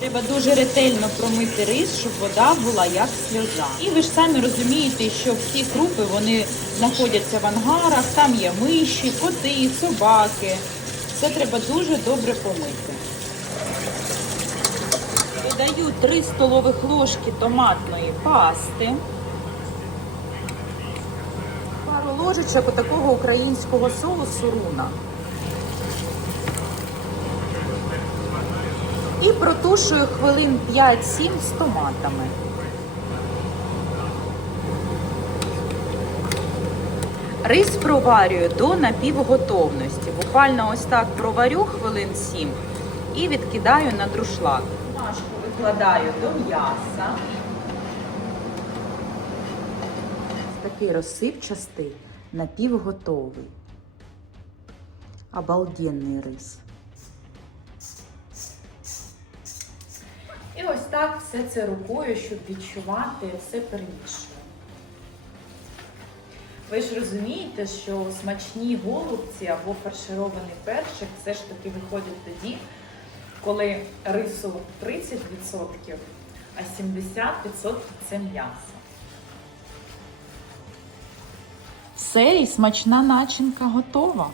Треба дуже ретельно промити рис, щоб вода була як сльоза. І ви ж самі розумієте, що всі крупи вони знаходяться в ангарах, там є миші, коти, собаки. Все треба дуже добре помити. Додаю 3 столових ложки томатної пасти. Пару ложечок такого українського соусу руна. І протушую хвилин 5-7 з томатами. Рис проварюю до напівготовності. Буквально ось так проварю хвилин 7 і відкидаю на друшлак. Машку викладаю до м'яса. Такий розсипчастий, напівготовий. Обалденний рис. Так все це рукою, щоб відчувати, все перемішую. Ви ж розумієте, що смачні голубці або фарширований перчик все ж таки виходять тоді, коли рису 30%, а 70% це м'ясо. І смачна начинка готова.